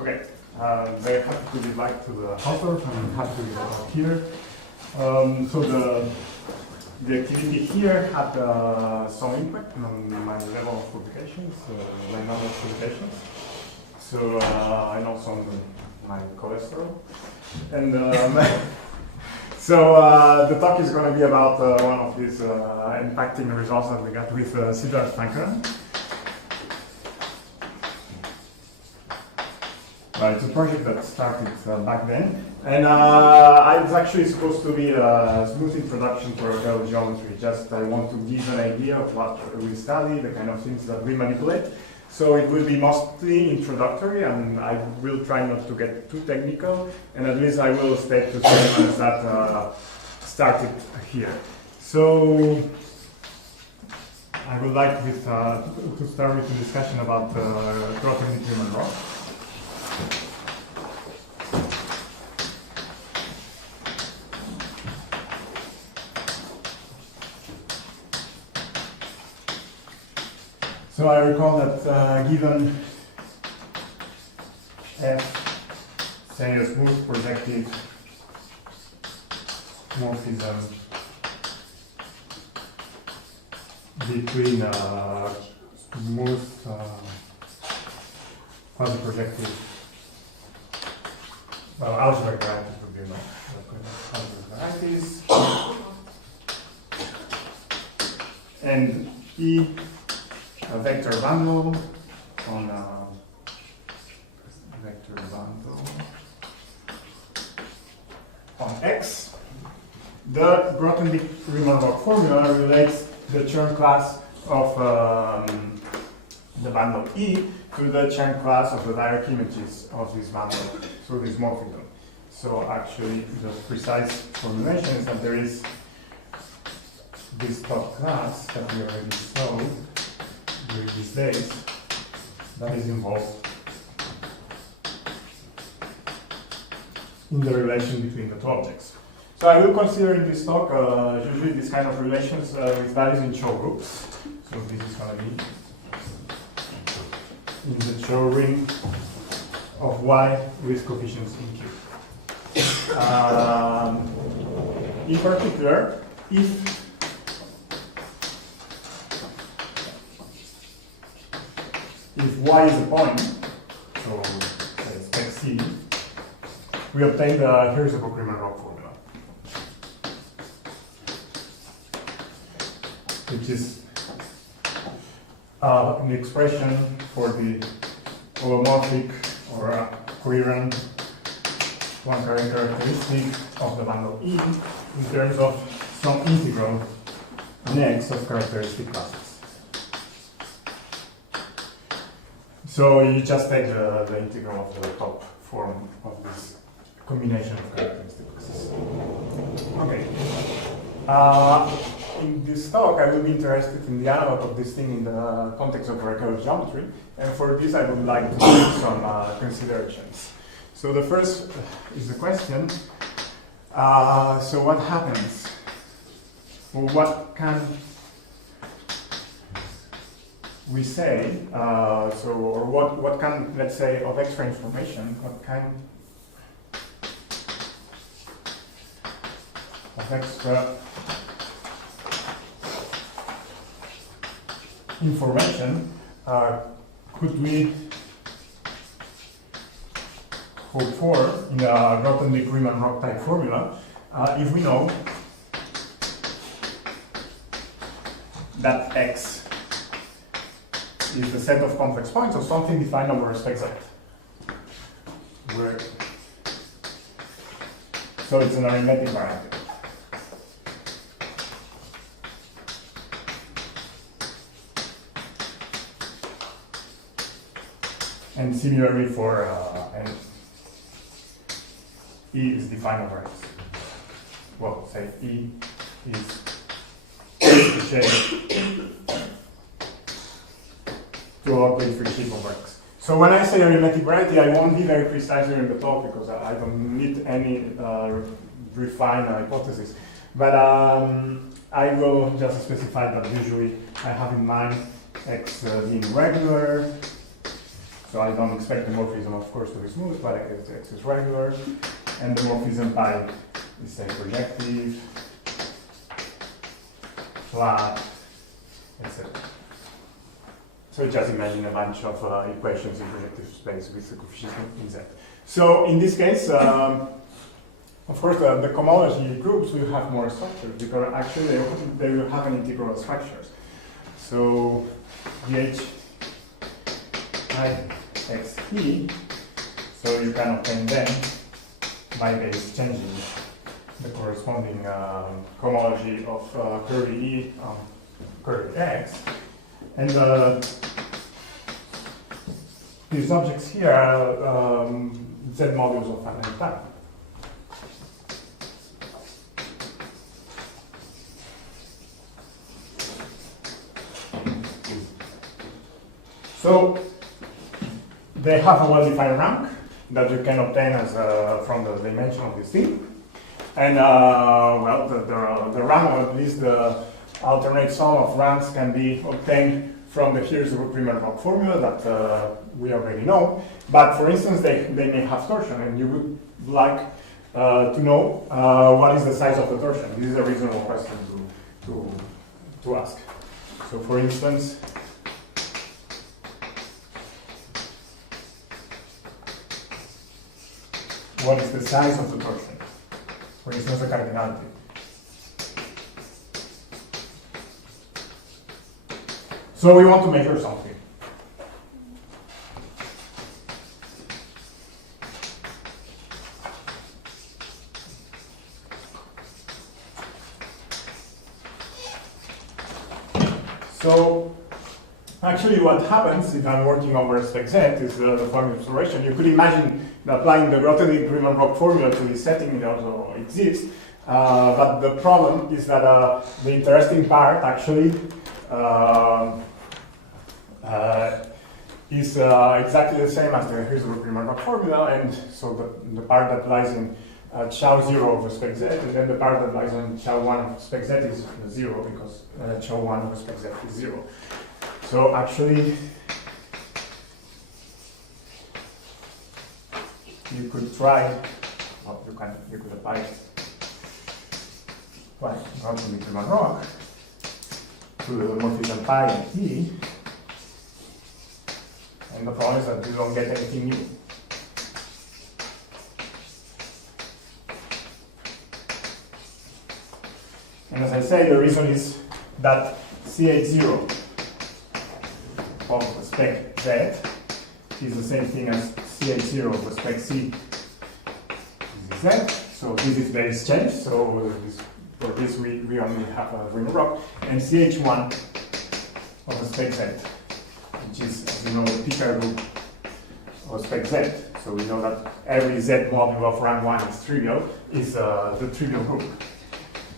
Okay, very happy to be back to the Hausdorff. I'm happy to be here. So the activity here had some impact on my level of publications, my number of publications. So and also on my cholesterol. And so the talk is going to be about one of these impacting results that we got with Sankaran. It's a project that started back then, and I was actually supposed to be a smooth introduction to Arakelov geometry. Just I want to give an idea of what we study, the kind of things that we manipulate. So it will be mostly introductory, and I will try not to get too technical, and at least I will state the statements that started here. So I would like to start with a discussion about Grothendieck-Riemann-Roch. So I recall that given F, say a smooth projective morphism between smooth quasi-projective, well, algebraic varieties would be enough. Algebraic varieties, and E, a vector bundle on a vector bundle on X. The Grothendieck-Riemann-Roch formula relates the Chern class of the bundle E to the Chern class of the direct images of this bundle, so this morphism. So actually, the precise formulation is that there is this top class that we already saw during these days that is involved in the relation between the two objects. So I will consider in this talk usually this kind of relations with values in Chow groups. So this is going to be in the Chow ring of Y with coefficients in Q. In particular, if Y is a point, so spec C, we obtain the Hausdorff-Riemann-Roch formula, which is an expression for the automorphic or coherent one-current characteristic of the bundle E in terms of some integral in X of characteristic classes. So you just take the integral of the top form of this combination of characteristic classes. Okay. In this talk, I will be interested in the analog of this thing in the context of Arakelov geometry, and for this, I would like to make some considerations. So the first is the question. So what happens? Well, what can we say, or what can, let's say, of X transformation, what kind of extra information could we hope for in a Grothendieck-Riemann-Roch type formula if we know that X is the set of complex points of something defined over respect Z. So it's an arithmetic variety. And similarly for E is defined over X. Well, say E is the shape to allocate free shape over X. So when I say arithmetic variety, I won't be very precise during the talk because I don't need any refined hypothesis. But I will just specify that usually I have in mind X being regular, So I don't expect the morphism, of course, to be smooth, but I guess X is regular. And the morphism pi is, say, projective, flat, etc. So just imagine a bunch of equations in projective space with the coefficient in Z. So in this case, of course, the cohomology groups will have more structures because actually they will have an integral structures. So GH I X E, so you can obtain them by base changing the corresponding cohomology of curly E on curly X. And these objects here are Z modules of finite time. So they have a well-defined rank that you can obtain as from the dimension of this thing. And well, the rank, or at least the alternate sum of ranks, can be obtained from the Hausdorff-Riemann-Roch formula that we already know. But for instance, they may have torsion, and you would like to know what is the size of the torsion. This is a reasonable question to ask. So for instance, what is the size of the torsion? For instance, the cardinality. So we want to measure something. So actually what happens if I'm working over spec Z is the following observation. You could imagine applying the Grothendieck-Riemann-Roch formula to this setting. It also exists. But the problem is that the interesting part actually is exactly the same as the Hausdorff-Riemann-Roch formula, and so the part that lies in Chow 0 of spec Z, and then the part that lies in Chow 1 of spec Z is 0, because Chow 1 of spec Z is 0. So actually, you could try, well, you could apply Grothendieck-Riemann-Roch to the morphism pi and E, and the problem is that you don't get anything new. And as I say, the reason is that CH0 of the spec Z is the same thing as CH0 of the spec C is Z. So this is base change. So for this we only have a Riemann-Roch, and CH1 of the spec Z, which is, as you know, the picker group of spec Z. So we know that every Z module of rank 1 is trivial, is the trivial group.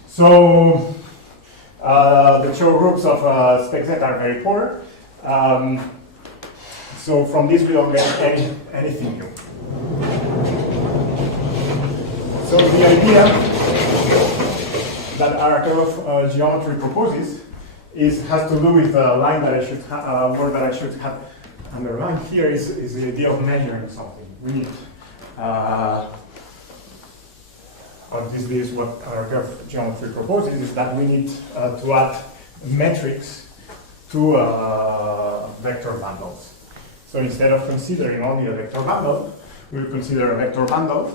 So the Chow groups of spec Z are very poor. So from this we don't get anything new. So the idea that Arakelov geometry proposes has to do with the line that I should have, word that I should have underlined here is the idea of measuring something. We need, or this is what Arakelov geometry proposes, is that we need to add metrics to vector bundles. So instead of considering only a vector bundle, we'll consider a vector bundle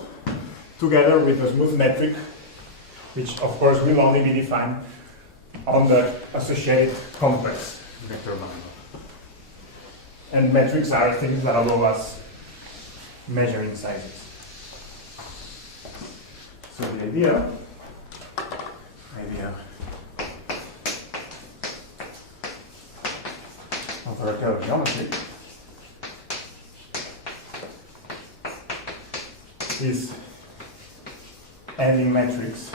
together with a smooth metric, which of course will only be defined on the associated complex vector bundle. And metrics are things that allow us measuring sizes. So the idea of Arakelov geometry is adding metrics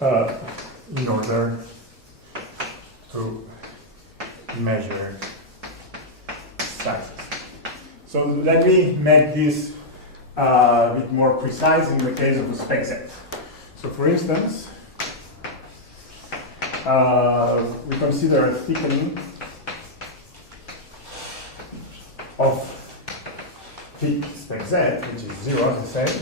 in order to measure sizes. So let me make this a bit more precise in the case of the spec Z. So for instance, we consider a thickening of phi spec z, which is 0, as I said.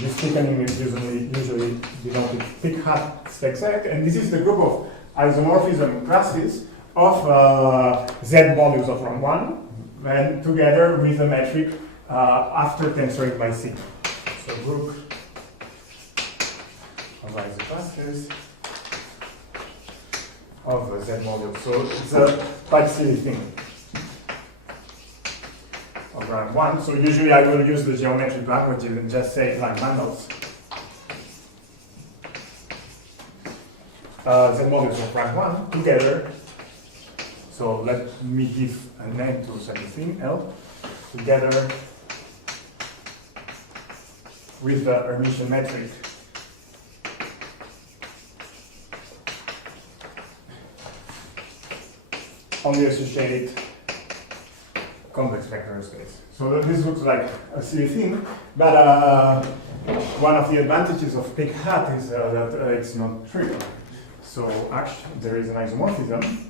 This thickening is usually denoted phi hat spec z, and this is the group of isomorphism classes of z modules of rank 1, and together with a metric after tensoring by sigma. So group of isoclasses of z modules. So it's a quite silly thing of rank 1. So usually I will use the geometric language and just say Langlands. Z modules of rank 1 together. So let me give a name to such a thing, L, together with the Hermitian metric on the associated complex vector space. So this looks like a silly thing, but one of the advantages of phi hat is that it's not trivial. So actually there is an isomorphism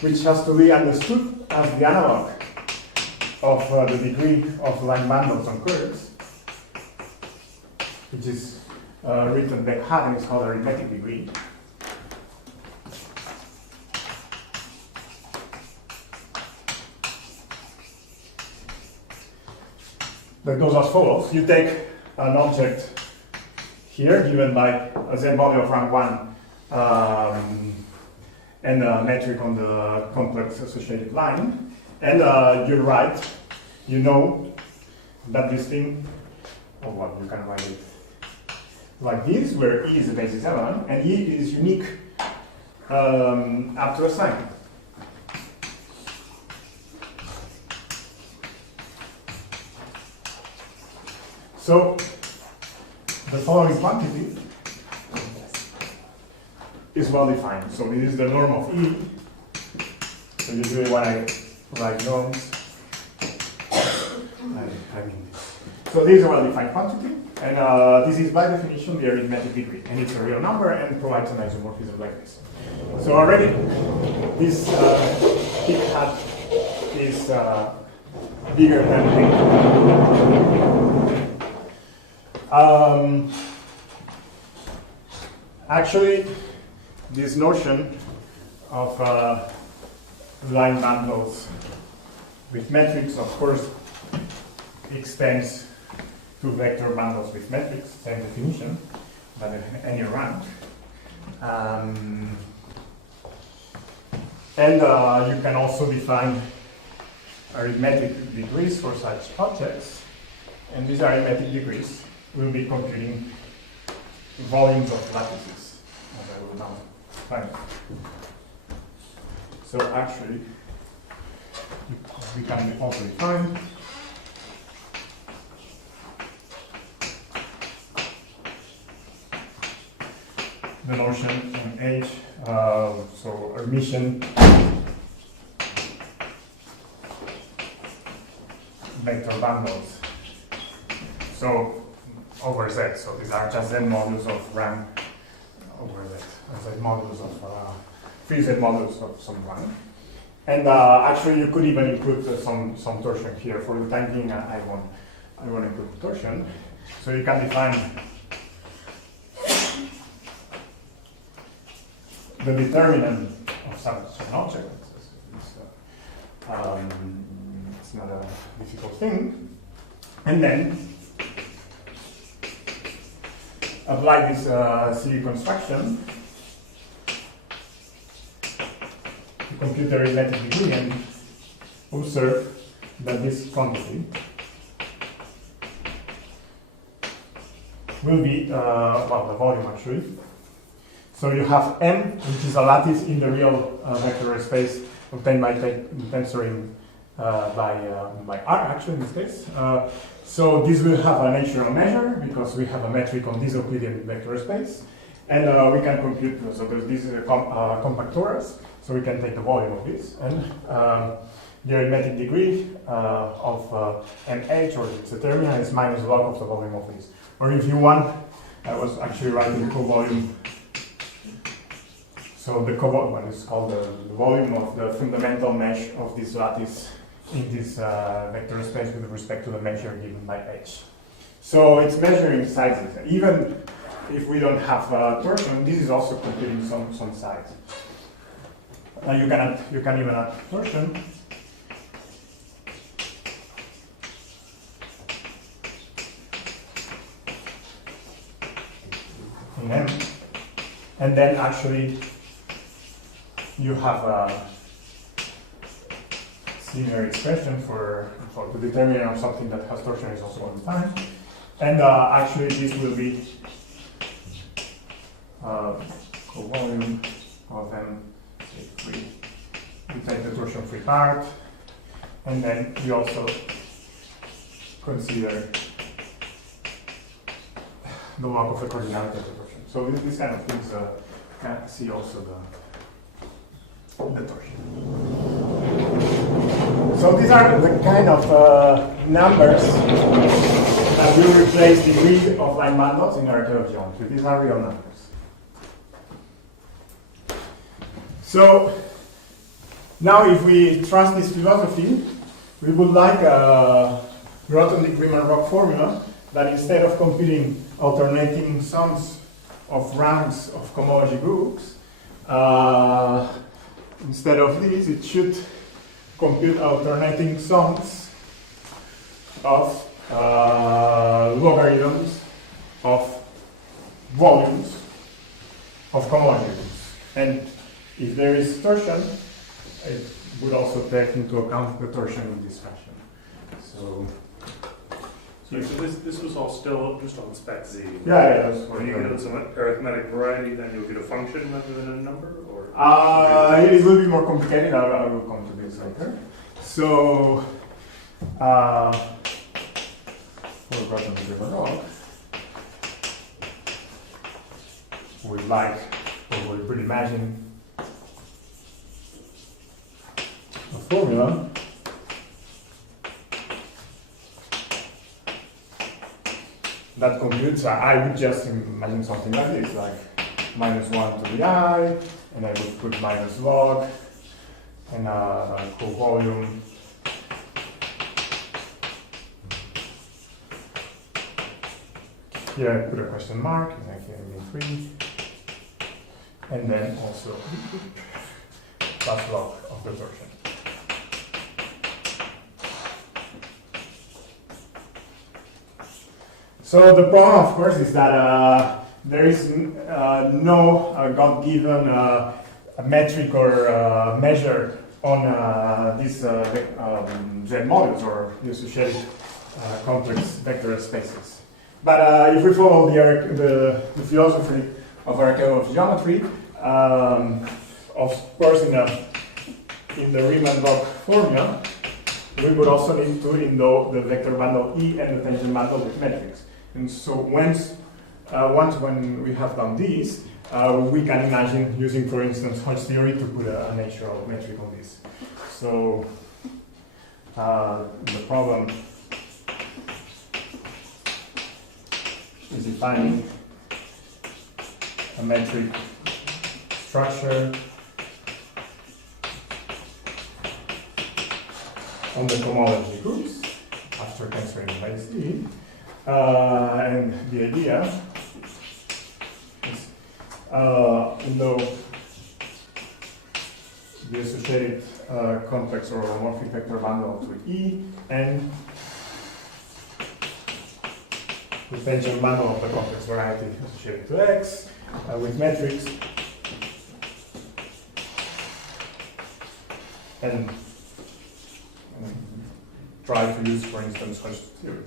which has to be understood as the analog of the degree of line bundles on curves, which is written back hat and is called arithmetic degree. That goes as follows. You take an object here given by a z module of rank 1 and a metric on the complex associated line, and you write, you know that this thing, or what, you can write it like this, where E is a basis element, and E is unique up to a sign. So the following quantity is well defined. So this is the norm of E. So usually when I write norms, I mean this. So this is a well defined quantity, and this is by definition the arithmetic degree, and it's a real number and provides an isomorphism like this. So already this phi hat is bigger than actually, this notion of line bundles with metrics, of course, extends to vector bundles with metrics, same definition, but any rank. And you can also define arithmetic degrees for such objects, and these arithmetic degrees will be computing volumes of lattices, as I will now find. So actually, we can also define the notion in H, so Hermitian vector bundles. So over Z, so these are just Z modules of rank over Z, Z modules of free Z modules of some rank. And actually, you could even include some torsion here. For the time being, I won't include torsion. So you can define the determinant of such an object. It's not a difficult thing. And then apply this silly construction to compute the arithmetic degree and observe that this quantity will be, well, the volume actually. So you have M, which is a lattice in the real vector space obtained by tensoring by R, actually, in this case. So this will have a natural measure because we have a metric on this Euclidean vector space. And we can compute, so this is a compact torus, so we can take the volume of this. And the arithmetic degree of MH, or its determinant, is minus log of the volume of this. Or if you want, I was actually writing co-volume So the what is called the volume of the fundamental mesh of this lattice in this vector space with respect to the measure given by H. So it's measuring sizes. Even if we don't have torsion, this is also computing some size. You can even add torsion. In M. And then actually you have a similar expression for the determinant of something that has torsion is also undefined. And actually this will be co-volume of M, say, free. You take the torsion-free part, and then you also consider the log of the coordinate of the torsion. So this kind of things can see also the torsion. So these are the kind of numbers that will replace the grid of line bundles in Arakelov geometry. These are real numbers. So now if we trust this philosophy, we would like a Grothendieck-Riemann-Roch formula that instead of computing alternating sums of ranks of cohomology groups, instead of this, it should compute alternating sums of logarithms of volumes of cohomology groups. And if there is torsion, it would also take into account the torsion in this fashion. So this was all still just on spec Z. Yeah, that's when you get some arithmetic variety, then you'll get a function rather than a number, or it will be more complicated. I will come to this later. So for Grothendieck-Riemann-Roch, we like, or we would imagine a formula that computes. I would just imagine something like this, like -1 to the I, and I would put minus log, and co-volume. Here I put a question mark, and I can mean 3, and then also plus log of the torsion. So the problem, of course, is that there is no God-given metric or measure on these Z modules or the associated complex vector spaces. But if we follow the philosophy of Arakelov geometry, of course, in the Riemann-Roch formula, we would also need to endow the vector bundle E and the tangent bundle with metrics. And so once when we have done this, we can imagine using, for instance, Hodge theory to put a natural metric on this. So the problem is defining a metric structure on the cohomology groups after considering by Z. And the idea is though the associated complex or automorphic vector bundle to E and the tangent bundle of the complex variety associated to X with metrics and try to use, for instance, Hodge theory.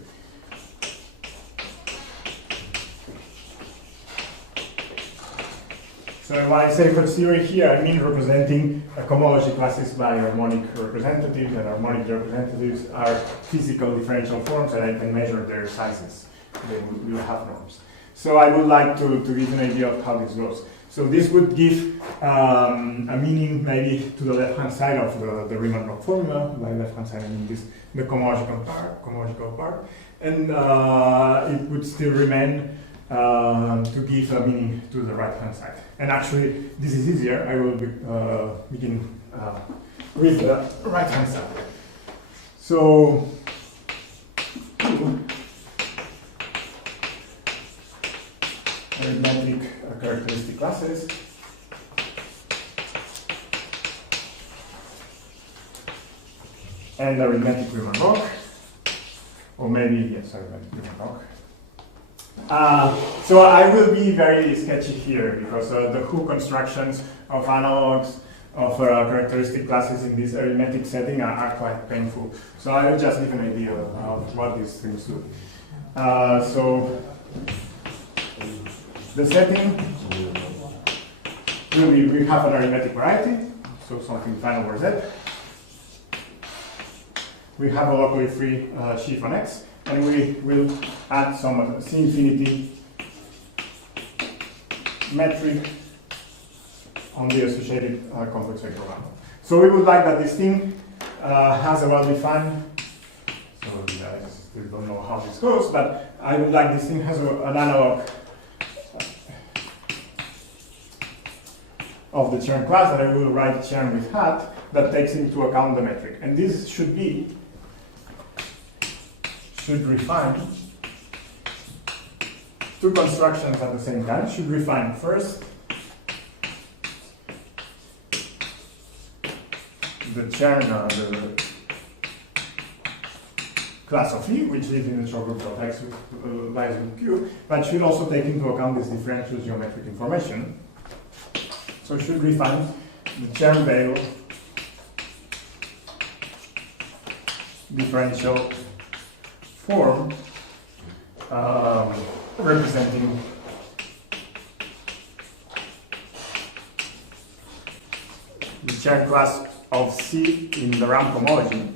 So when I say Hodge theory here, I mean representing a cohomology classes by harmonic representatives, and harmonic representatives are physical differential forms, and I can measure their sizes. They will have norms. So I would like to give an idea of how this goes. So this would give a meaning maybe to the left-hand side of the Riemann-Roch formula. By left-hand side, I mean this, the cohomological part, and it would still remain to give a meaning to the right-hand side. And actually, this is easier. I will begin with the right-hand side. So, arithmetic characteristic classes. And arithmetic Riemann-Roch, or maybe, yes, arithmetic Riemann-Roch. So I will be very sketchy here because the who constructions of analogs of characteristic classes in this arithmetic setting are quite painful. So I will just give an idea of what these things do. So the setting will be, we have an arithmetic variety, so something defined over Z. We have a locally free sheaf on X, and we will add some C infinity metric on the associated complex vector lambda. So we would like that this thing has a well-defined, so I still don't know how this goes, but I would like this thing has an analog of the Chern class that I will write Chern with hat that takes into account the metric. And this should refine two constructions at the same time. Should refine first the Chern, the class of E, which is in the short group of X lies with Q, but should also take into account this differential geometric information. So it should refine the Chern-Weil differential form representing the Chern class of C in the RAM homology.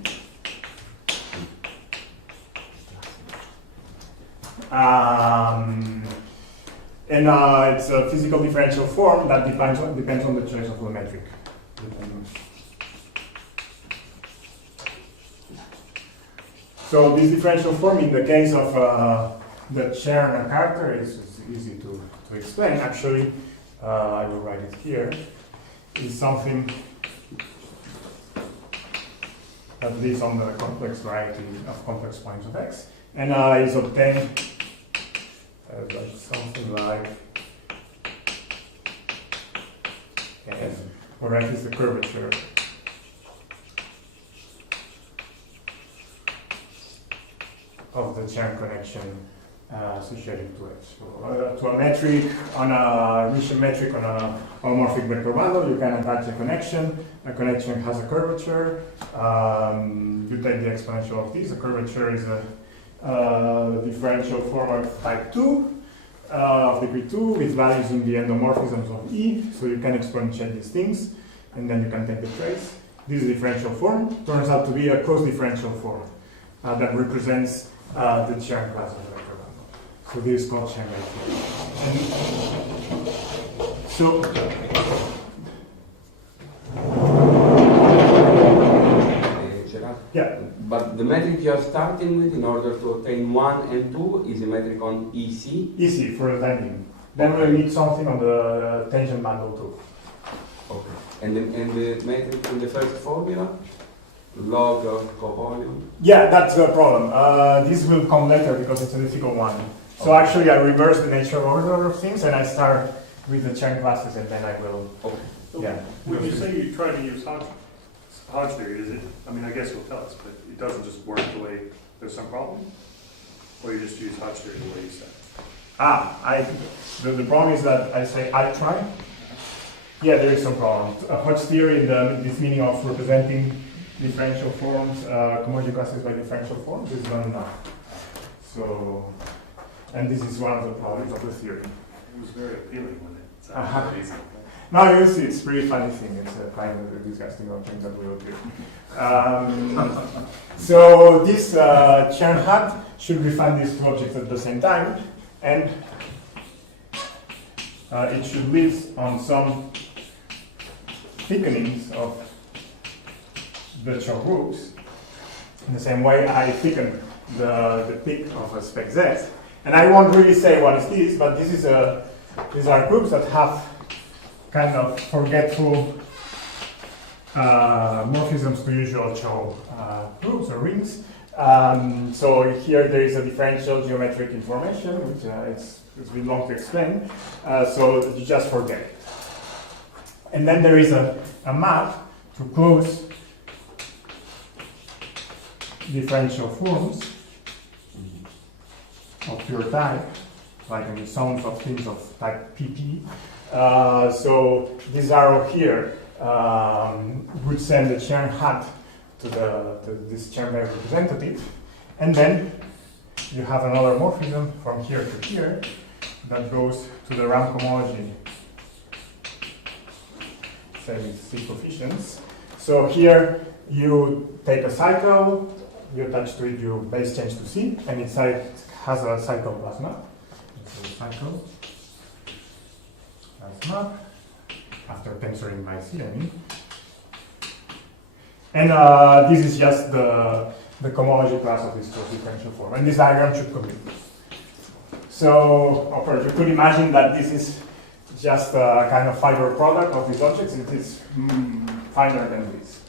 And it's a physical differential form that depends on the choice of the metric. So this differential form, in the case of the Chern character, is easy to explain. Actually, I will write it here. Is something that lives on the complex variety of complex points of X, and is obtained like something like F, or F is the curvature of the Chern connection associated to it. So to a metric, on a Riemann metric on a automorphic vector bundle, you can attach a connection. A connection has a curvature. You take the exponential of this. A curvature is a differential form of type 2 of degree 2 with values in the endomorphisms of E. So you can exponentiate these things, and then you can take the trace. This differential form turns out to be a closed differential form that represents the Chern class of the vector bundle. So this is called Chern and so Gerard? Yeah. But the metric you are starting with in order to obtain 1 and 2 is a metric on EC? EC for the time being. Then we'll need something on the tangent bundle too. Okay. And the metric in the first formula? Log of covolume? Yeah, that's the problem. This will come later because it's a difficult one. So actually I reverse the nature order of things and I start with the Chern classes and then I will, Okay. So yeah. when you say you try to use Hodge theory, is it, I mean, I guess you'll tell us, but it doesn't just work the way, there's some problem? Or you just use Hodge theory the way you said? The problem is that I say I try. Yeah, there is some problem. Hodge theory in this meaning of representing differential forms, cohomology classes by differential forms is not enough. So, and this is one of the problems of the theory. It was very appealing when it sounded easy. No, you see, it's a pretty funny thing. It's a kind of disgusting object that will appear. So this Chern hat should refine these two objects at the same time, and it should live on some thickenings of the Chern groups. In the same way, I thicken the peak of a spec Z, And I won't really say what is this, but this is these are groups that have kind of forgetful morphisms to usual show groups or rings. So here there is a differential geometric information, which it's a bit long to explain. So you just forget it. And then there is a map to close differential forms of pure type, like in the sums of things of type PP. So this arrow here would send the Chern hat to this Chern representative, and then you have another morphism from here to here that goes to the ramp homology, say with C coefficients. So here you take a cycle, you attach to it your base change to C, and inside it has a cycle plasma. So cycle plasma after tensoring by C, I mean. And this is just the cohomology class of this differential form, and this diagram should complete. So, of course, you could imagine that this is just a kind of fiber product of these objects. It is finer than this.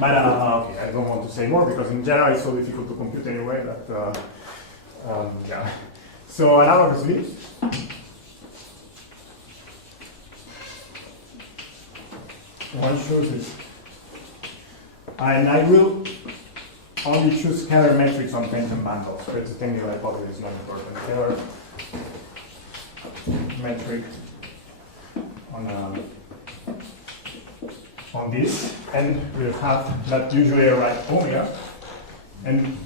But okay, I don't want to say more because in general it's so difficult to compute anyway that yeah. So analogously, one chooses, and I will only choose scalar metrics on tangent bundles. So it's a technical hypothesis, not important. Scalar metric on this, and we'll have that usually a right omega, and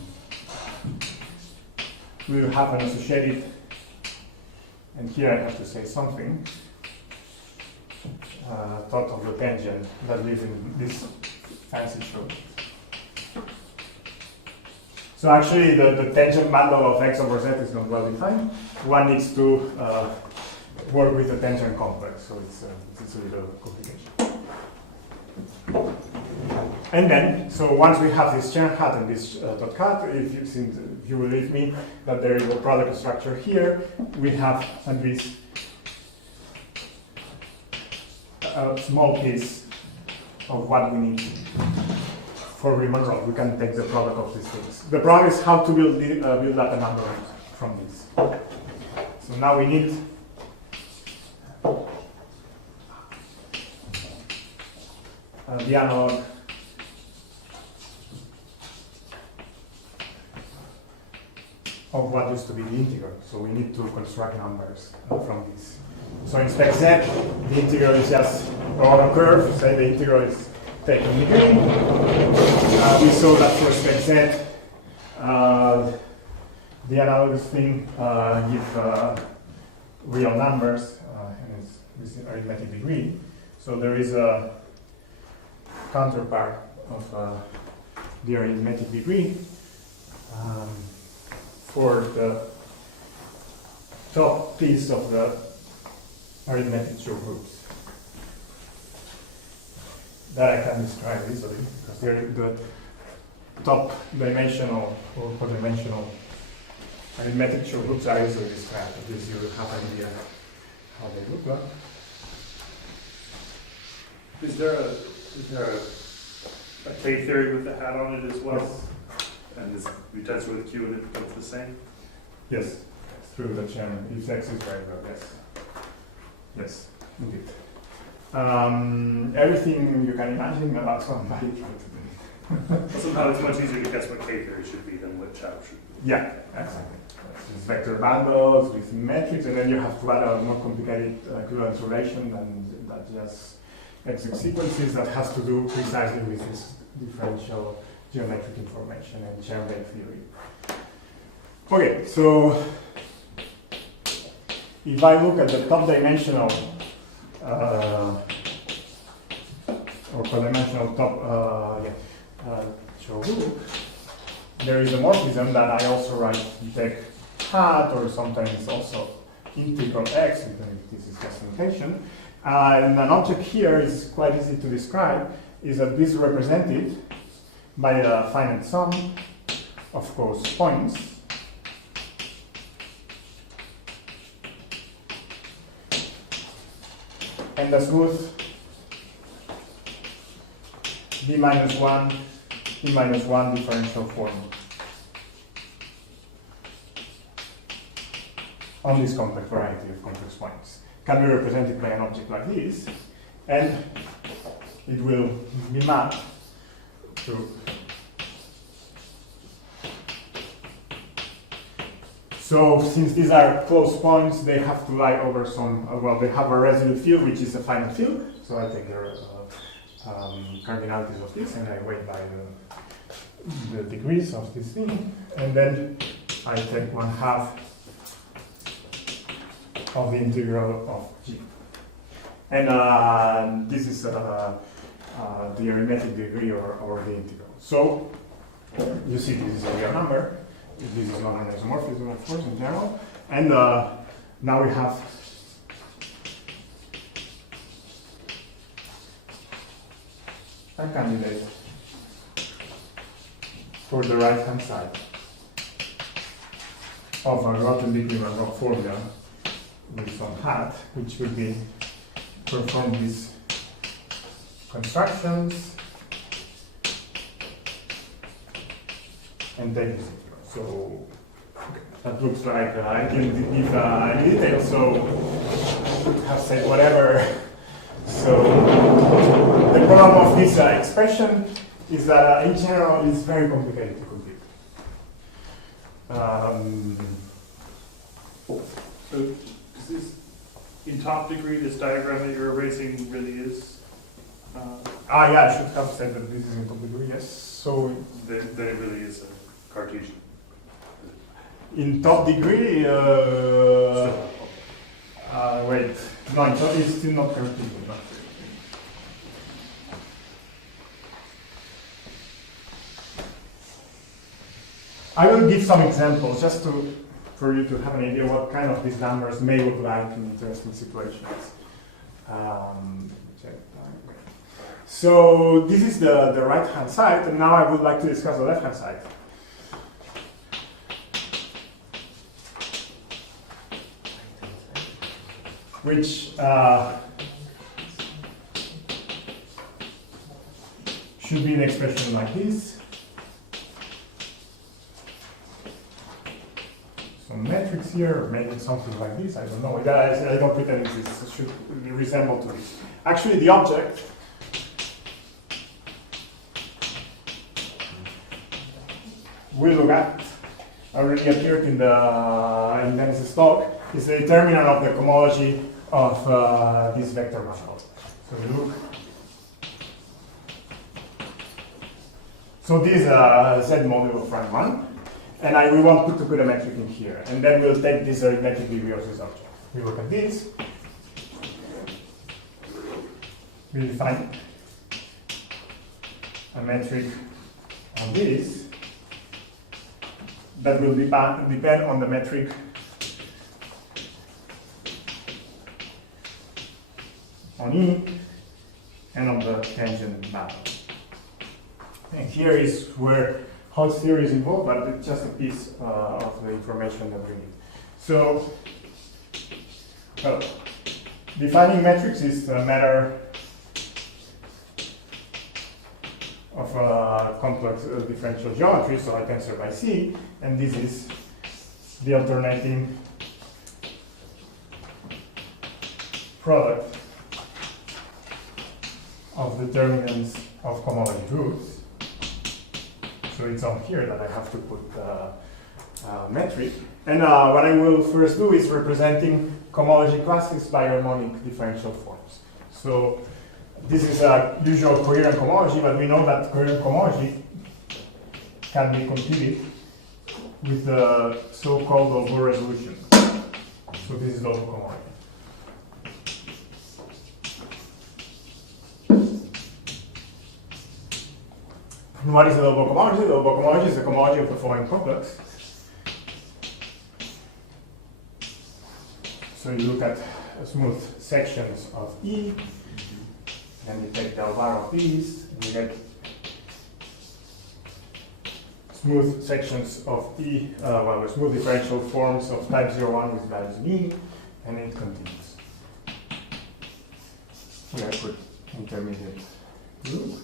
we'll have an associated, and here I have to say something, thought of the tangent that lives in this fancy show. So actually the tangent bundle of X over Z is not well defined. One needs to work with the tangent complex, so it's a little complication. And then, so once we have this Chern hat and this dot cut, if you will leave me that there is a product structure here, we have at least a small piece of what we need for Riemann-Roch. We can take the product of these things. The problem is how to build up a number from this. So now we need the analog of what used to be the integral. So we need to construct numbers from this. So in spec Z, the integral is just on a curve. Say the integral is taken degree. We saw that for spec Z, the analogous thing give real numbers, and it's arithmetic degree. So there is a counterpart of the arithmetic degree for the top piece of the arithmetic show groups that I can describe easily because they're the top dimensional or co-dimensional arithmetic show groups are easily described. At least you have an idea how they look like. Is there a K theory with the hat on it as well? Yes. And you test with a Q and it becomes the same? Yes, through the channel. If X is variable, yes. Yes, indeed. Everything you can imagine about somebody trying to do it. Somehow it's much easier to guess what K theory should be than what Chow should be. Yeah, exactly. It's vector bundles with metrics, and then you have to add a more complicated equivalence relation than that just exit sequences that has to do precisely with this differential geometric information and Chern-Wave theory. Okay, so if I look at the top dimensional or co-dimensional top show group, there is a morphism that I also write detect hat, or sometimes also integral x, even if this is just notation. And an object here is quite easy to describe, is that this is represented by a finite sum of course points and the smooth b minus 1, e minus 1 differential form on this complex variety of complex points can be represented by an object like this, and it will be mapped to. So since these are closed points, they have to lie over some, well, they have a residue field, which is a finite field. So I take the cardinalities of this, and I weight by the degrees of this thing, and then I take 1/2 of the integral of g. And this is the arithmetic degree or the integral. So you see this is a real number. This is not an isomorphism, of course, in general. And now we have a candidate for the right-hand side of a Grothendieck-Riemann-Roch formula with some hat, which would be perform these constructions and take this. So that looks like I can give any details, so I have said whatever. So the problem of this expression is that in general it's very complicated to compute. So is this, in top degree, this diagram that you're erasing really is? Yeah, I should have said that this is in top degree, yes. So Then it really is a Cartesian. in top degree, wait, no, in top it's still not Cartesian. No. I will give some examples just for you to have an idea what kind of these numbers may look like in interesting situations. So this is the right-hand side, and now I would like to discuss the left-hand side. Which should be an expression like this. Some metrics here, or maybe something like this, I don't know. I don't pretend this should resemble to this. Actually, the object we look at already appeared in Dennis's talk, is the determinant of the cohomology of this vector manifold. So we look. So this is a Z module of rank 1, and we want to put a metric in here, and then we'll take this arithmetic degree of this object. We look at this. We define a metric on this that will depend on the metric on E and on the tangent battle. And here is where Hausdorff theory is involved, but it's just a piece of the information that we need. So, defining metrics is a matter of complex differential geometry, so I tensor by C, and this is the alternating product of determinants of cohomology groups. So it's on here that I have to put metric. And what I will first do is representing cohomology classes by harmonic differential forms. So this is a usual coherent cohomology, but we know that coherent cohomology can be computed with the so-called local resolution. So this is local cohomology. And what is the local cohomology? The local cohomology is the cohomology of the following complex. So you look at smooth sections of E, and you take del var of these, and you get smooth sections of E, the smooth differential forms of type 01 with values in E, and it continues. here I put intermediate group.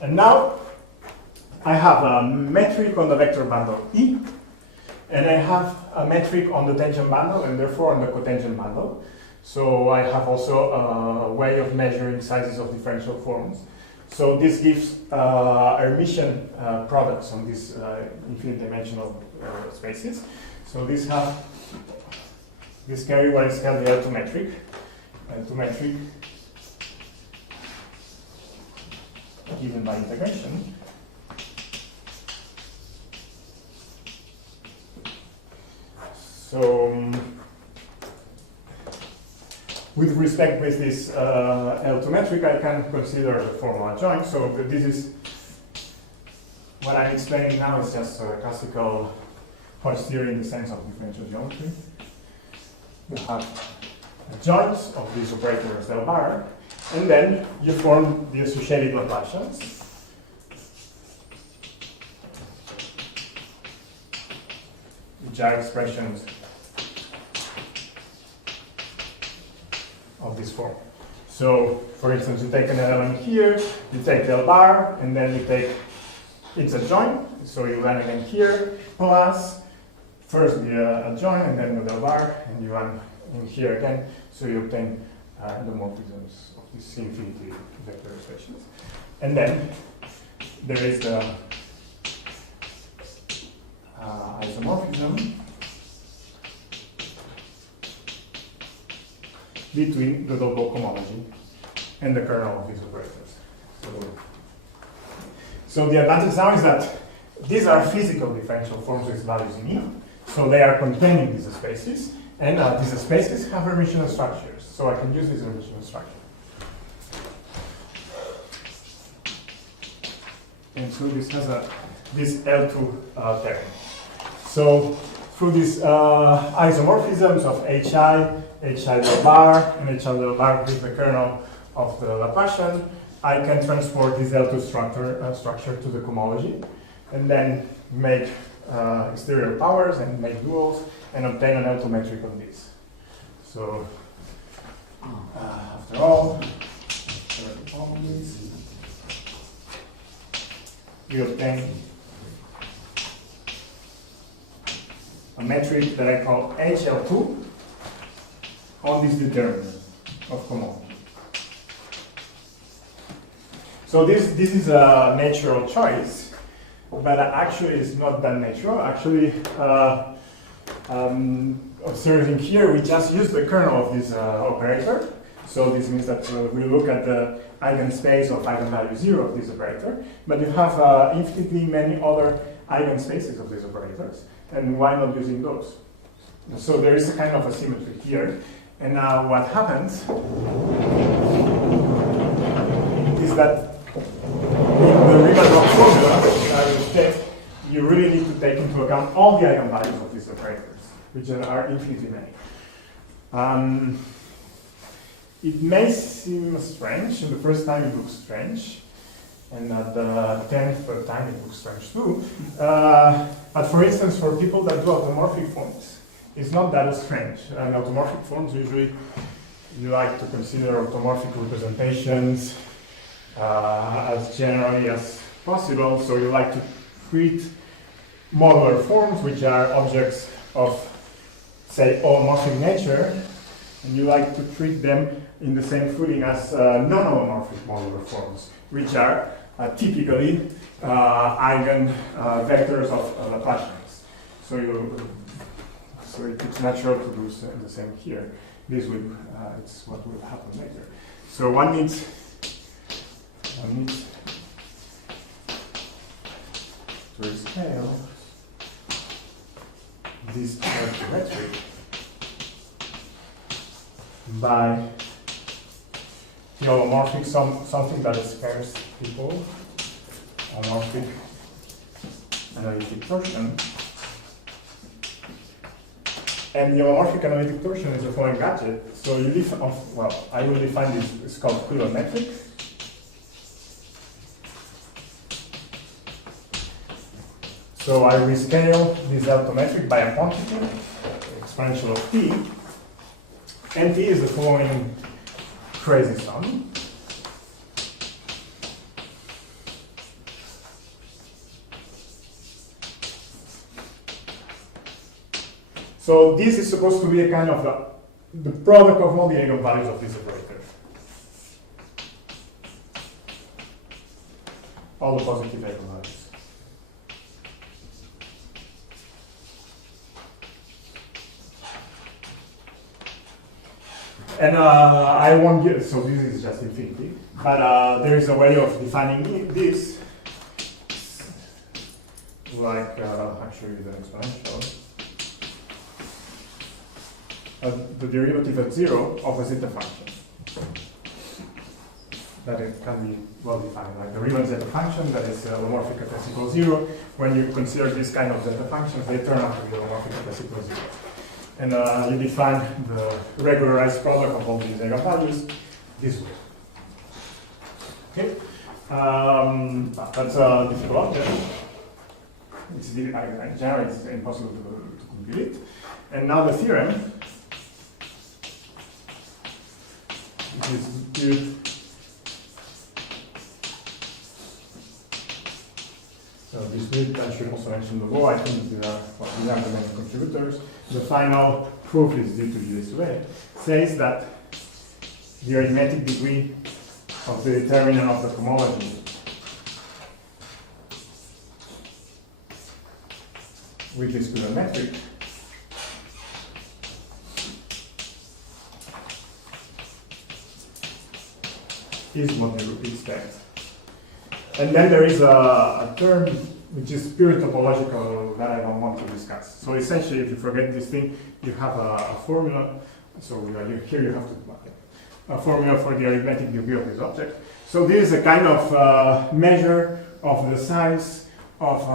And now I have a metric on the vector bundle E, and I have a metric on the tangent bundle, and therefore on the cotangent bundle. So I have also a way of measuring sizes of differential forms. So this gives Hermitian products on these infinite dimensional spaces. So this carry what is called the L2 metric. L2 metric given by integration. So with respect with this L2 metric, I can consider the formula joint. So this is what I'm explaining now is just a classical Hodge theory in the sense of differential geometry. You have a joint of these operators del bar, and then you form the associated Laplacians. Which are expressions of this form. So, for instance, you take an element here, you take del bar, and then you take, it's a joint, so you run again here, plus first the adjoint, and then the del bar, and you run in here again, so you obtain the morphisms of these infinity vector expressions. And then there is the isomorphism between the double cohomology and the kernel of these operators. So the advantage now is that these are physical differential forms with values in E, so they are containing these spaces, and these spaces have Hermitian structures, so I can use this Hermitian structure. And so this has this L2 term. So through these isomorphisms of HI del bar, and HI del bar with the kernel of the Laplacian, I can transport this L2 structure to the cohomology, and then make exterior powers and make duals, and obtain an L2 metric on this. So after all these, we obtain a metric that I call HL2 on this determinant of cohomology. So this is a natural choice, but actually it's not that natural. Actually, observing here, we just use the kernel of this operator. So this means that we look at the eigenspace of eigenvalue 0 of this operator, but you have infinitely many other eigenspaces of these operators, and why not using those? So there is a kind of asymmetry here, and now what happens is that in the Riemann-Roch formula, you really need to take into account all the eigenvalues of these operators, which are infinitely many. It may seem strange, and the first time it looks strange, and at the 10th time it looks strange too. But for instance, for people that do automorphic forms, it's not that strange. And automorphic forms, usually you like to consider automorphic representations as generally as possible, so you like to treat modular forms, which are objects of, say, homomorphic nature, and you like to treat them in the same footing as non-homomorphic modular forms, which are typically eigenvectors of Laplacians. So it's natural to do the same here. This will, it's what will happen later. So one needs to scale this metric by the holomorphic, something that scares people, holomorphic analytic torsion. And the holomorphic analytic torsion is the following gadget. So you I will define this, it's called Coulomb metric. So I rescale this L2 metric by a quantity, exponential of t, NT is the following crazy sum. So this is supposed to be a kind of the product of all the eigenvalues of this operator. All the positive eigenvalues. And I won't get, so this is just infinity, but there is a way of defining this, like, actually the exponential. The derivative at 0 of a zeta function. That it can be well defined, like the Riemann zeta function that is automorphic at s equals 0. When you consider this kind of zeta functions, they turn out to be automorphic at s equals 0. And you define the regularized product of all these eigenvalues this way. Okay, that's a difficult object. It's generally it's impossible to compute it. And now the theorem. So this bit, I should also mention the law. I think these are the main contributors. The final proof is due to this way. Says that the arithmetic degree of the determinant of the homology with this square metric is what you expect. And then there is a term which is pure topological that I don't want to discuss. So essentially, if you forget this thing, you have a formula. So here you have a formula for the arithmetic degree of this object. So this is a kind of measure of the size of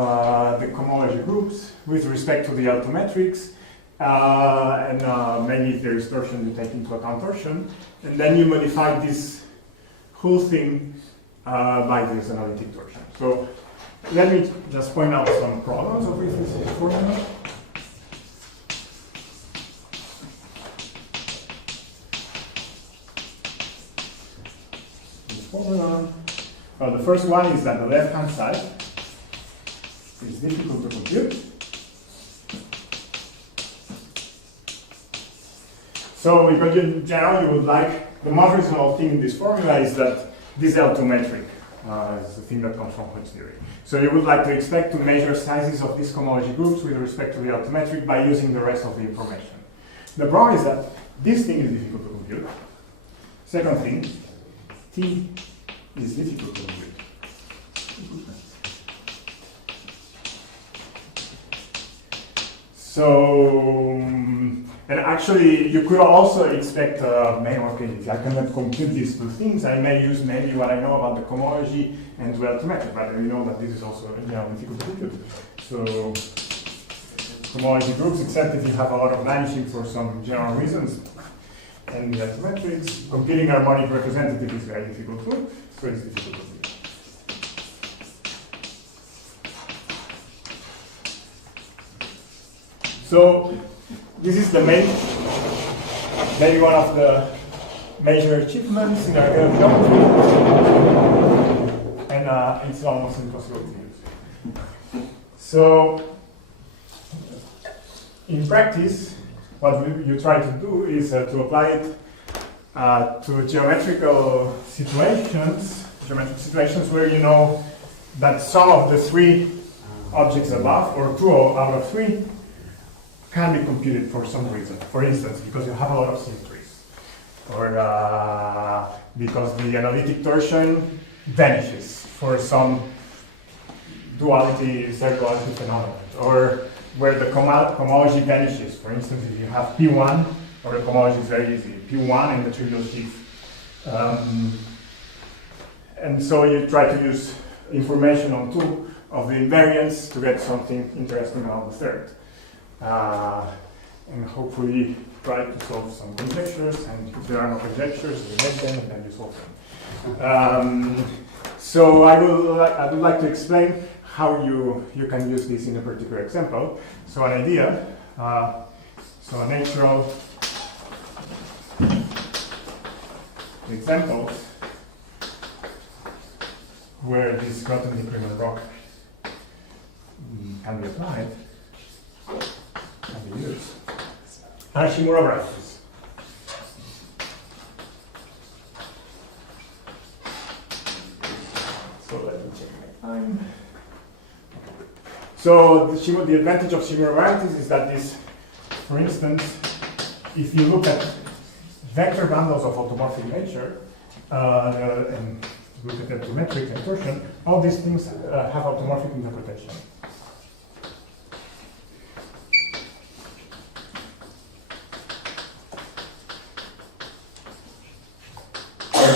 the cohomology groups with respect to the autometrics. And maybe if there is torsion, you take into account torsion. And then you modify this whole thing by this analytic torsion. So let me just point out some problems of this formula. This formula. The first one is that the left-hand side is difficult to compute. So because in general you would like, the most reasonable thing in this formula is that this is autometric. Is the thing that comes from Hodge theory. So you would like to expect to measure sizes of these cohomology groups with respect to the autometric by using the rest of the information. The problem is that this thing is difficult to compute. Second thing, T is difficult to compute. So, and actually, you could also expect, okay, if I cannot compute these two things, I may use maybe what I know about the cohomology and the autometric, but we know that this is also difficult to compute. So, cohomology groups, except if you have a lot of vanishing for some general reasons, and the autometrics, computing harmonic representative is very difficult too, so it's difficult to do. So, this is maybe one of the major achievements in Arakelov geometry, and it's almost impossible to use. So, in practice, what you try to do is to apply it to geometrical situations where you know that some of the three objects above, or 2 out of 3, can be computed for some reason. For instance, because you have a lot of symmetries, or because the analytic torsion vanishes for some duality, circularity phenomenon, or where the cohomology vanishes. For instance, if you have P1, or the cohomology is very easy, P1 and the trivial sheaf. And so you try to use information on 2 of the invariants to get something interesting on the third. And hopefully try to solve some conjectures, and if there are no conjectures, you make them and then you solve them. So I would like to explain how you can use this in a particular example. So an idea, so a natural examples where this Grothendieck-Riemann-Roch can be applied, can be used, are Shimura varieties. So let me check my time. So the advantage of Shimura varieties is that this, for instance, if you look at vector bundles of automorphic nature and look at the geometric and torsion, all these things have automorphic interpretation.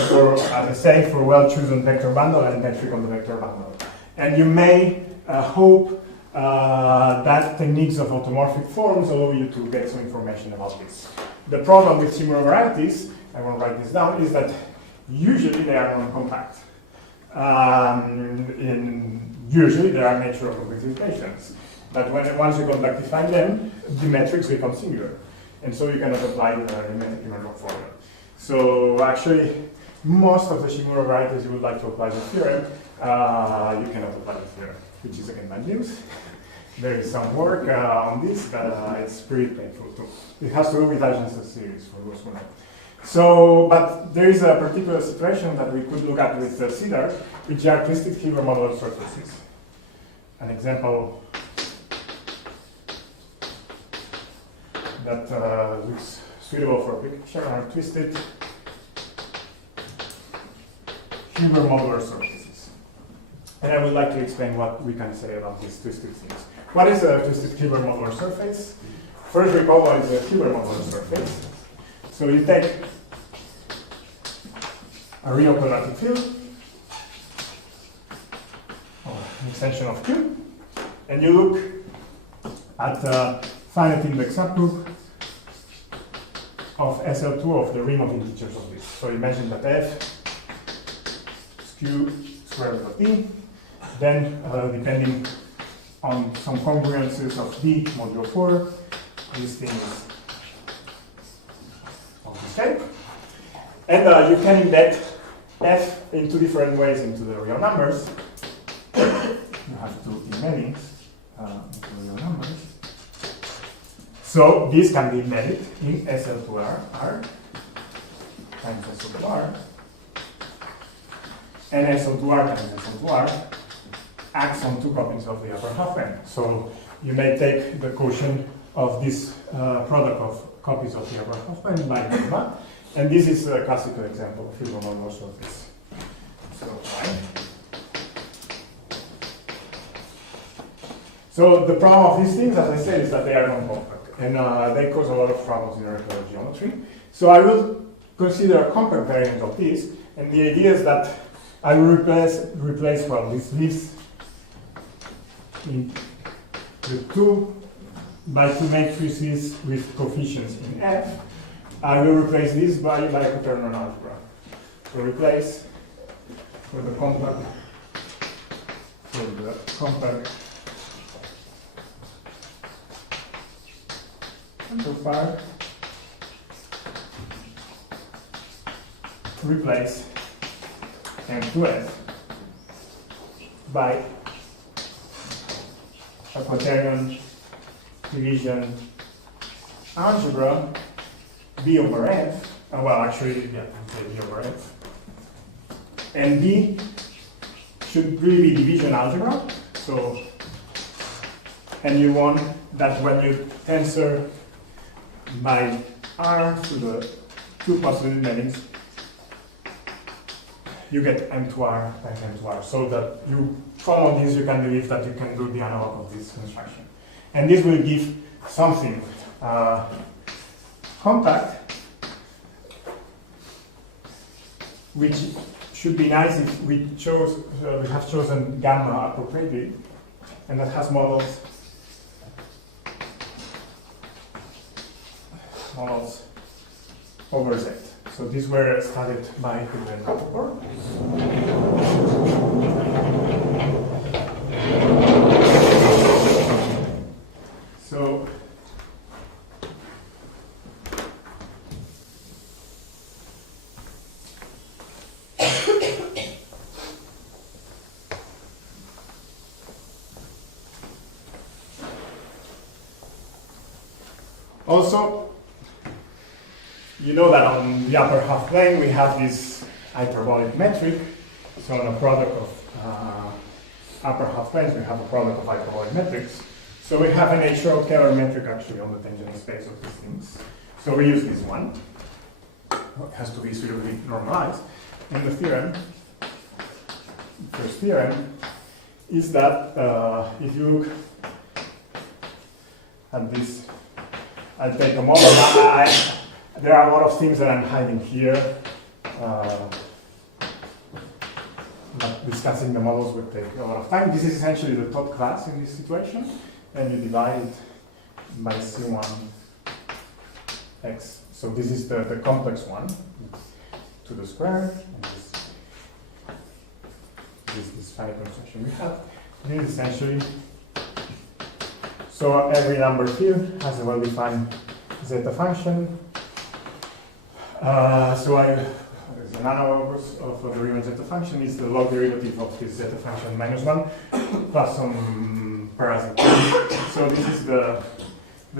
For, as I say, for well-chosen vector bundle and metric on the vector bundle. And you may hope that techniques of automorphic forms allow you to get some information about this. The problem with Shimura varieties, I won't write this down, is that usually they are non-compact. Usually there are natural compactifications. But once you compactify them, the metrics become singular. And so you cannot apply the Riemann-Roch formula. So actually, most of the Shimura varieties you would like to apply the theorem, you cannot apply the theorem, which is again bad news. There is some work on this, but it's pretty painful too. It has to do with Algebraic series for those who know. So, but there is a particular situation that we could look at with CEDAR, which are twisted Hilbert modular surfaces. An example that looks suitable for a picture are twisted Hilbert modular surfaces. And I would like to explain what we can say about these twisted things. What is a twisted Hilbert modular surface? First, recall what is a Hilbert modular surface. So you take a real quadratic field, or an extension of Q, and you look at a finite index subgroup of SL2 of the ring of integers of this. So imagine that F is Q square root of D, then depending on some congruences of D modulo 4, this thing is of this shape. And you can embed F in two different ways into the real numbers. You have two embeddings into the real numbers. So this can be embedded in SL2R R times SL2R. And SL2R times SL2R acts on two copies of the upper half plane. So you may take the quotient of this product of copies of the upper half plane by gamma. And this is a classical example of Hilbert modular surface. So the problem of these things, as I said, is that they are non-compact. And they cause a lot of problems in Arakelov geometry. So I will consider a compact variant of this. And the idea is that I will replace well, this leaves in the 2 by 2 matrices with coefficients in F. I will replace this by quaternion algebra. So replace for the compact amplifier, replace M2F by a quaternion division algebra B over F, well actually, yeah, B over F, and B should really be division algebra, so, and you want that when you tensor by R to the two possible embeddings, you get M2R times M2R, so that you follow this, you can believe that you can do the analog of this construction. And this will give something compact, which should be nice if we have chosen gamma appropriately, and that has models over Z. So these were studied by Hilbert before. So Also, you know that on the upper half plane we have this hyperbolic metric. So on a product of upper half planes, we have a product of hyperbolic metrics. So we have an Hausdorff metric actually on the tangent space of these things. So we use this one. It has to be suitably normalized. And the theorem, the first theorem, is that if you look at this, I'll take a model. There are a lot of things that I'm hiding here. But discussing the models would take a lot of time. This is essentially the top class in this situation, and you divide it by C1 x. So this is the complex one, to the square, and this finite construction we have. This is essentially, so every number here has a well-defined zeta function. An analog of the Riemann zeta function is the log derivative of this zeta function minus 1 plus some parasitic. So this is the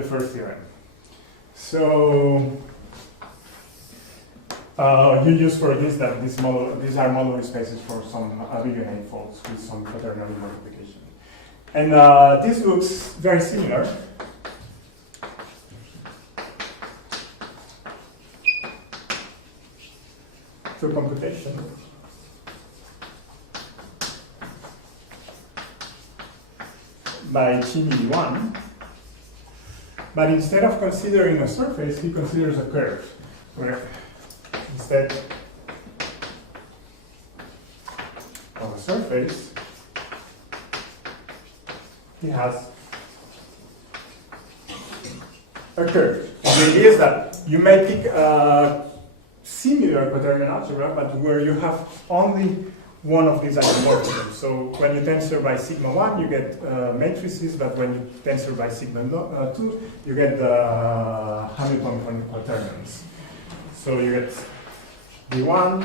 first theorem. So you use for this that these are modular spaces for some abelian folds with some quaternary multiplication. And this looks very similar to computation. By Chini-1, but instead of considering a surface, he considers a curve, where instead of a surface, he has a curve. The idea is that you may pick a similar quaternion algebra, but where you have only one of these isomorphisms. So when you tensor by sigma 1, you get matrices, but when you tensor by sigma 2, you get the Hamiltonian quaternions. So you get B1,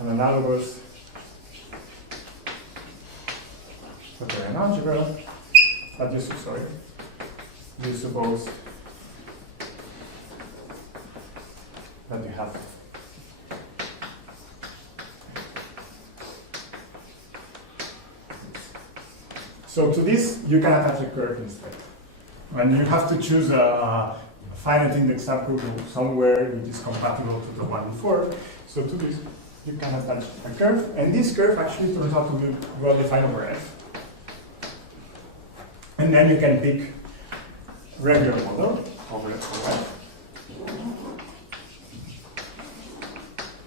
an analogous quaternion algebra, but you suppose that you have so to this you can attach a curve instead, and you have to choose a finite index subgroup somewhere which is compatible to the one before. So to this you can attach a curve, and this curve actually turns out to be well defined over F, and then you can pick regular model over F.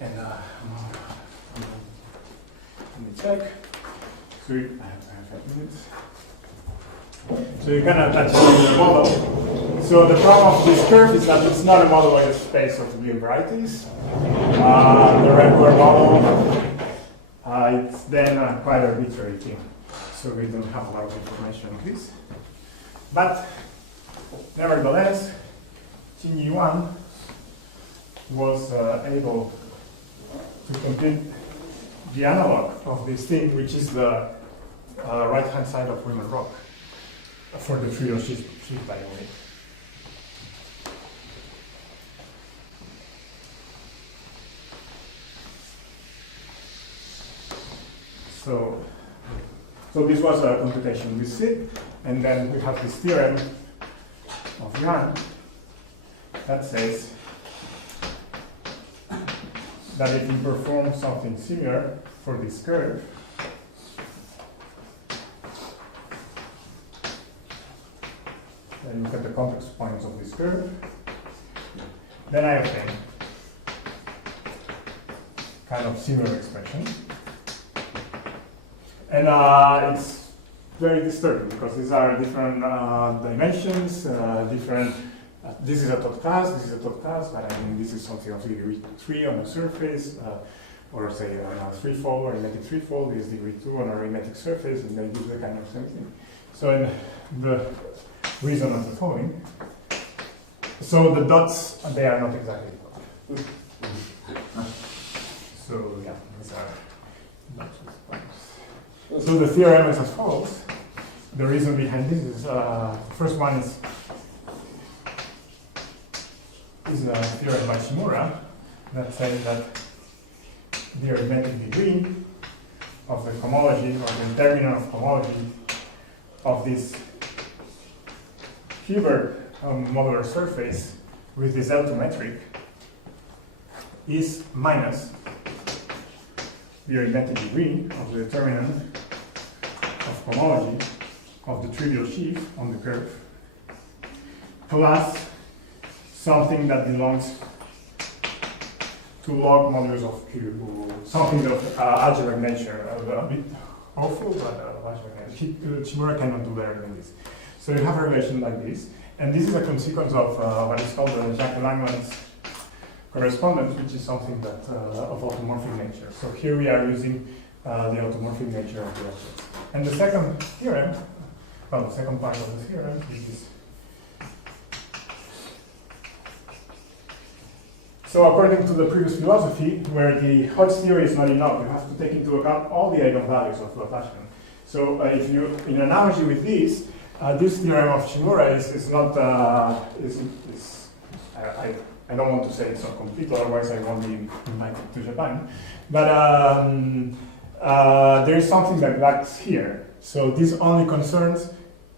And let me check. So I have 5 minutes. So you can attach the model. So the problem of this curve is that it's not a modulated space of real varieties. The regular model, it's then a quite arbitrary thing. So we don't have a lot of information on this. But nevertheless, Chini-1 was able to compute the analog of this thing, which is the right-hand side of Riemann-Roch for the trio sheet, by the way. So this was a computation with SID, and then we have this theorem of Young that says that if you perform something similar for this curve, then look at the complex points of this curve, then I obtain kind of similar expression. And it's very disturbing because these are different dimensions, different. This is a top class, this is a top class, but I mean, this is something of degree 3 on a surface, or say on a threefold, arithmetic threefold, this is degree 2 on a arithmetic surface, and they give the kind of same thing. So in the reason of the following. So the dots, they are not exactly equal. So yeah, these are dots with points. So the theorem is as follows. The reason behind this is, the first one is is a theorem by Shimura that says that the arithmetic degree of the homology, or the determinant of homology, of this Hilbert modular surface with this L2 metric is minus the arithmetic degree of the determinant of homology of the trivial sheaf on the curve plus something that belongs to log modulus of Q, something of algebraic nature, a bit awful, but algebraic nature. Shimura cannot do better than this. So you have a relation like this, and this is a consequence of what is called the Jacquet Langlands correspondence, which is something that of automorphic nature. So here we are using the automorphic nature of the objects. And the second theorem, well, the second part of the theorem is this. So according to the previous philosophy, where the Hodge theory is not enough, you have to take into account all the eigenvalues of Laplacian. So if you, in analogy with this theorem of Shimura is not, I don't want to say it's not complete, otherwise I won't be invited to Japan. But there is something that lacks here. So this only concerns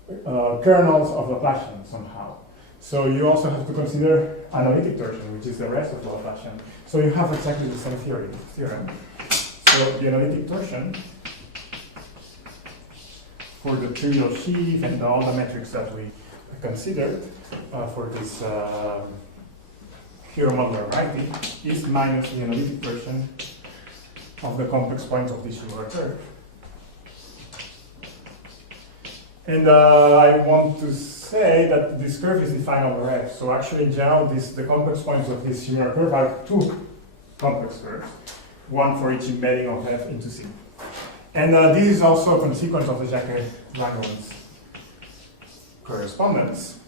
kernels of Laplacian somehow. So you also have to consider analytic torsion, which is the rest of Laplacian. So you have exactly the same theorem. So the analytic torsion for the trivial sheaf and all the metrics that we considered for this hero modular writing is minus the analytic torsion of the complex points of this Shimura curve. And I want to say that this curve is defined over F. So actually, in general, the complex points of this Shimura curve are two complex curves, one for each embedding of F into C. And this is also a consequence of the Jacquet Langlands correspondence.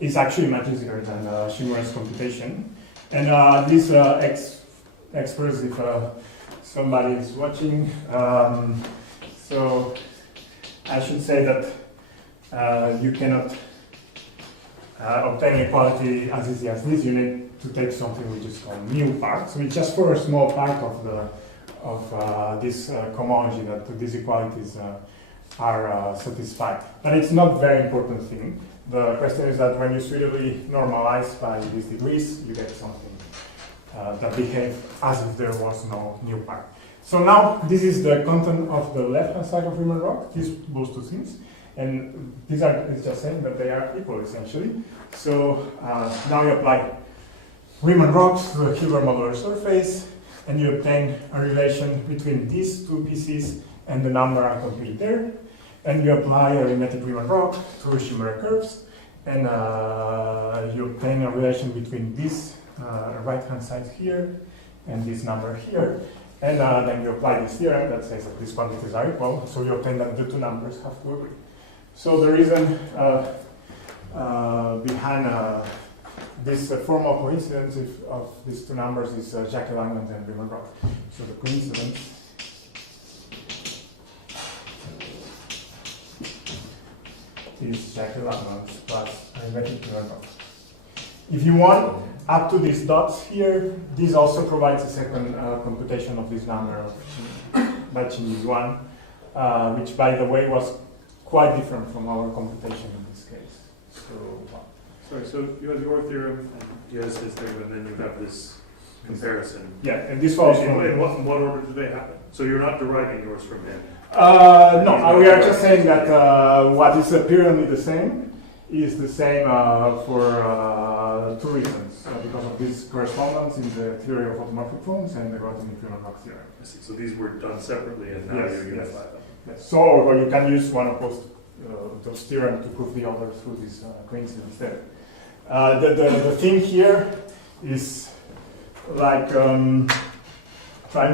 It's actually much easier than Shimura's computation. And this express if somebody is watching. So I should say that you cannot obtain equality as easy as this. You need to take something which is called mu part. So it's just for a small part of this homology that these equalities are satisfied. But it's not a very important thing. The question is that when you suitably normalize by these degrees, you get something that behaves as if there was no new part. So now this is the content of the left-hand side of Riemann-Roch, those two things. And these are, it's just saying that they are equal essentially. So now you apply Riemann-Roch to the Hilbert modular surface, and you obtain a relation between these two pieces and the number I computed there. And you apply arithmetic Riemann-Roch to Shimura curves, and you obtain a relation between this right-hand side here and this number here. And then you apply this theorem that says that these quantities are equal, so you obtain that the two numbers have to agree. So the reason behind this formal coincidence of these two numbers is Jacquet Langlands and Riemann-Roch. So the coincidence is Jacquet Langlands plus arithmetic Riemann-Roch. If you want, up to these dots here, this also provides a second computation of this number of Bachin 1, which by the way was quite different from our computation in this case. So, sorry, so you have your theorem and he has his theorem, and then you have this comparison. yeah, and this follows from in what order do they happen? So you're not deriving yours from him? No, we are just saying that what is apparently the same is the same for two reasons. Because of this correspondence in the theory of automorphic forms and the Grothendieck-Riemann-Roch theorem. I see. So these were done separately, and now Yes, you're yes. unify them. Yes. So or you can use one of those theorems to prove the other through this coincidence there. The thing here is like trying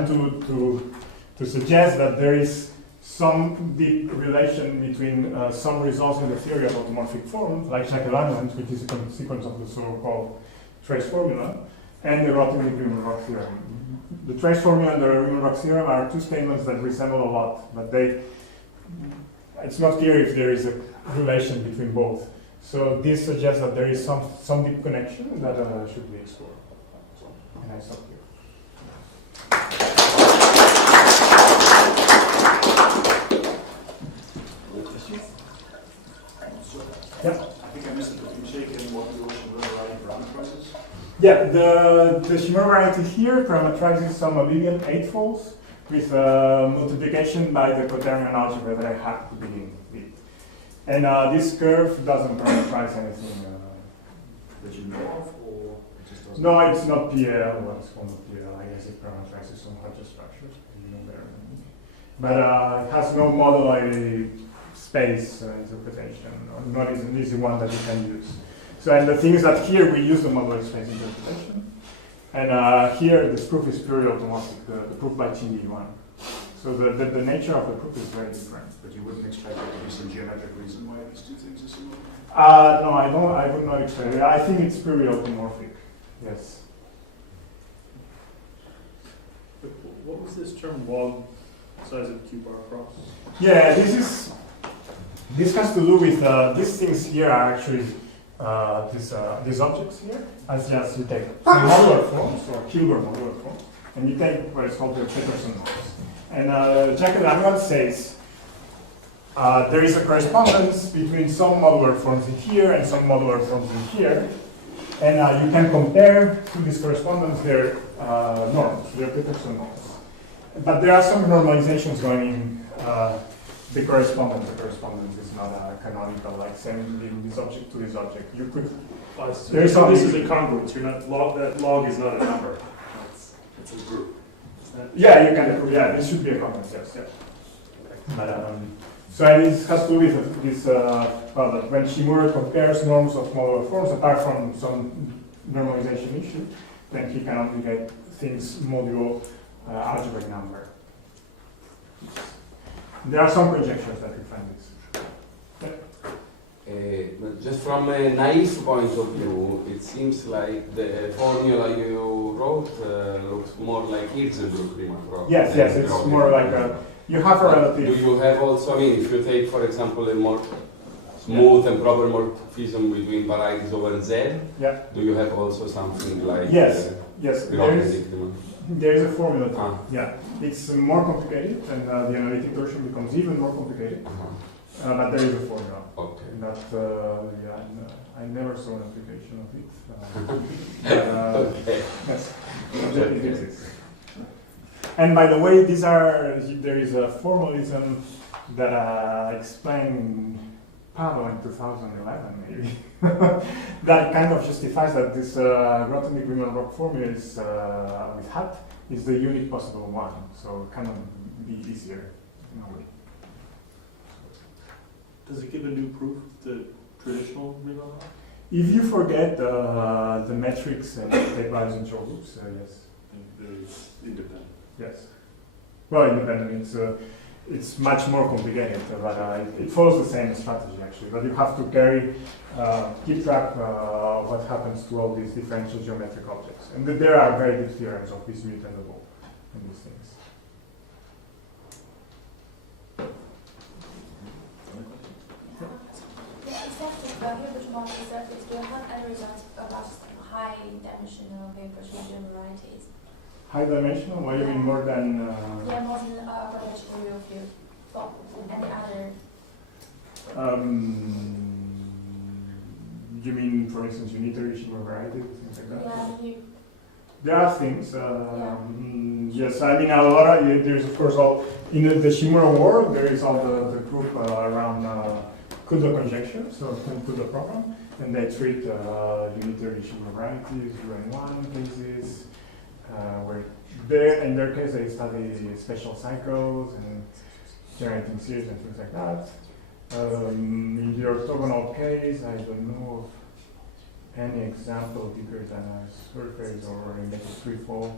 to suggest that there is some deep relation between some results in the theory of automorphic forms, like Jacquet Langlands, which is a consequence of the so-called trace formula, and the Grothendieck-Riemann-Roch theorem. The trace formula and the Riemann-Roch theorem are two statements that resemble a lot, but it's not clear if there is a relation between both. So this suggests that there is some deep connection that should be explored. So, and I stop here. Yeah. I think I missed it. Can you shake in what the Shimura variety parameterizes? Yeah, the Shimura variety here parameterizes some abelian eightfolds with multiplication by the quaternion algebra that I have to begin with. And this curve doesn't parameterize anything. That you know of, or it just doesn't? No, it's not PL. Well, it's called PL. I guess it parameterizes some Hodge structures. You know better than me. But it has no modular space interpretation, or not an easy one that you can use. So, and the thing is that here we use the modular space interpretation. And here this proof is purely automorphic, the proof by Chin-Yuan. So the nature of the proof is very different. But you wouldn't expect there to be some geometric reason why these two things are similar? No, I would not expect it. I think it's purely automorphic. Yes. But what was this term log size of q bar cross? Yeah, this has to do with these things here are actually these objects here. As you take modular forms or Hilbert modular forms, and you take what is called the Peterson models. And Jacquet Langlands says there is a correspondence between some modular forms in here and some modular forms in here, and you can compare to this correspondence their norms, their Peterson norms. But there are some normalizations going in the correspondence. The correspondence is not canonical, like sending this object to this object. You could. There is this is incongruence. You're not log. That log is not a number. It's a group. Yeah, you can. Yeah, this should be a comment. Yes, yeah. But so this has to do with this. Well, that when Shimura compares norms of modular forms, apart from some normalization issue, then he can only get things modulo algebraic number. There are some projections that refine this. But just from a naive point of view, it seems like the formula you wrote looks more like Algebraic-Riemann-Roch. Yes, it's more like you have a relative. Do you have also, I mean, if you take, for example, a more smooth and proper morphism between varieties over Z, yeah. Do you have also something like yes, Grothendieck-Riemann? there is a formula. Ah. Yeah, it's more complicated, and the analytic version becomes even more complicated. But there is a formula. Okay. That I never saw an application of it. Okay. Yes, it exists. And by the way, there is a formalism that explained Pablo in 2011, maybe. That kind of justifies that this Grothendieck-Riemann-Roch formula is with hat is the unique possible one, so it cannot be easier in a way. Does it give a new proof, the traditional Riemann-Roch? If you forget the metrics and take values in short loops, yes. It's independent. Yes. Well, independent. It's much more complicated, but it follows the same strategy actually. But you have to keep track what happens to all these differential geometric objects, and there are very good theorems of this mutable and these things. Hilbert model surface, do you have any results about high dimensional Hilbert varieties? High dimensional? What do you mean more than? Yeah, more than dimensional real field. For any other. You mean, for instance, unitary Shimura variety, things like that? Yeah, there are things. Yes, I mean a lot of there's of course all in the Shimura world. There is all the group around. Kudla conjecture, so Kudla program, and they treat unitary Shimura varieties, UN1 cases, where in their case they study special cycles and generating series and things like that. In the orthogonal case, I don't know of any example bigger than a surface or in the threefold.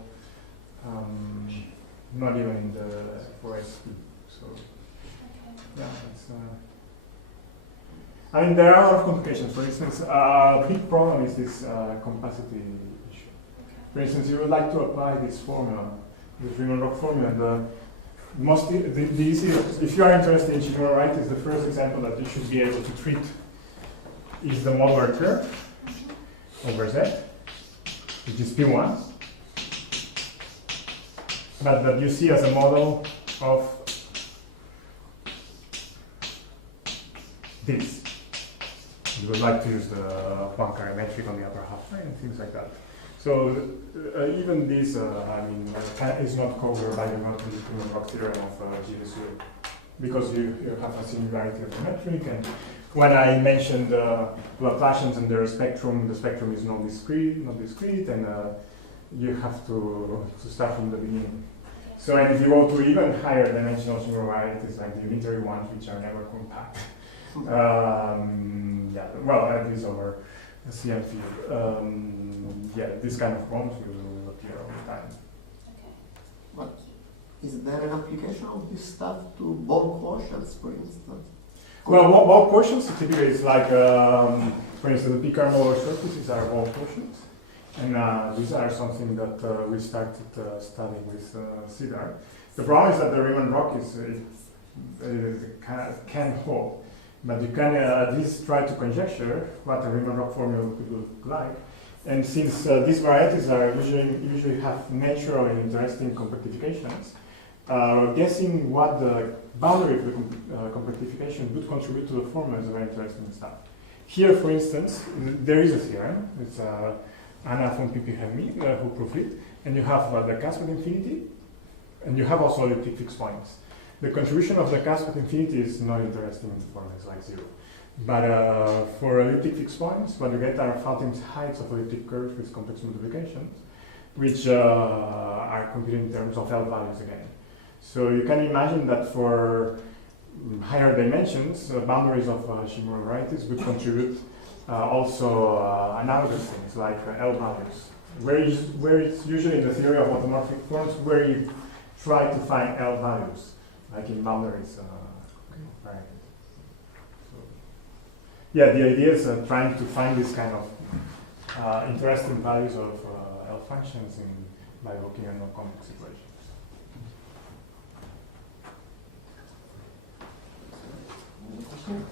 Not even in the 4SP. So yeah, it's. I mean, there are a lot of complications. For instance, a big problem is this compacity issue. For instance, you would like to apply this formula, this Riemann-Roch formula, and the easiest, if you are interested in Shimura varieties, the first example that you should be able to treat is the modular curve over Z, which is P1, but that you see as a model of this. You would like to use the Poincare metric on the upper half line and things like that. So even this, is not covered by the Grothendieck-Riemann-Roch theorem of GSU, because you have a singularity of the metric, and when I mentioned the Laplacians and their spectrum, the spectrum is not discrete, and you have to start from the beginning. So, and if you go to even higher dimensional Shimura varieties, like the unitary ones, which are never compact, at least over the CM field, this kind of problems will appear all the time. Okay. But is there an application of this stuff to bond quotients, for instance? Well, bond quotients typically is like, for instance, the Picard modular surfaces are bond quotients, and these are something that we started studying with CIDAR. The problem is that the Riemann-Roch can hold, but you can at least try to conjecture what a Riemann-Roch formula could look like. And since these varieties are usually have natural and interesting compactifications, guessing what the boundary of the compactification would contribute to the formula is very interesting stuff. Here, for instance, there is a theorem. It's Anna von Pipi-Helmy who proved it, and you have the Cascade infinity, and you have also elliptic fixed points. The contribution of the Cascade infinity is not interesting in the formula, it's like 0. But for elliptic fixed points, what you get are fountain heights of elliptic curves with complex multiplications, which are computed in terms of L values again. So you can imagine that for higher dimensions, boundaries of Shimura varieties would contribute also analogous things like L values, where it's usually in the theory of automorphic forms where you try to find L values, like in boundaries varieties. Yeah, the idea is trying to find this kind of interesting values of L functions by looking at non-complex equations. Any questions?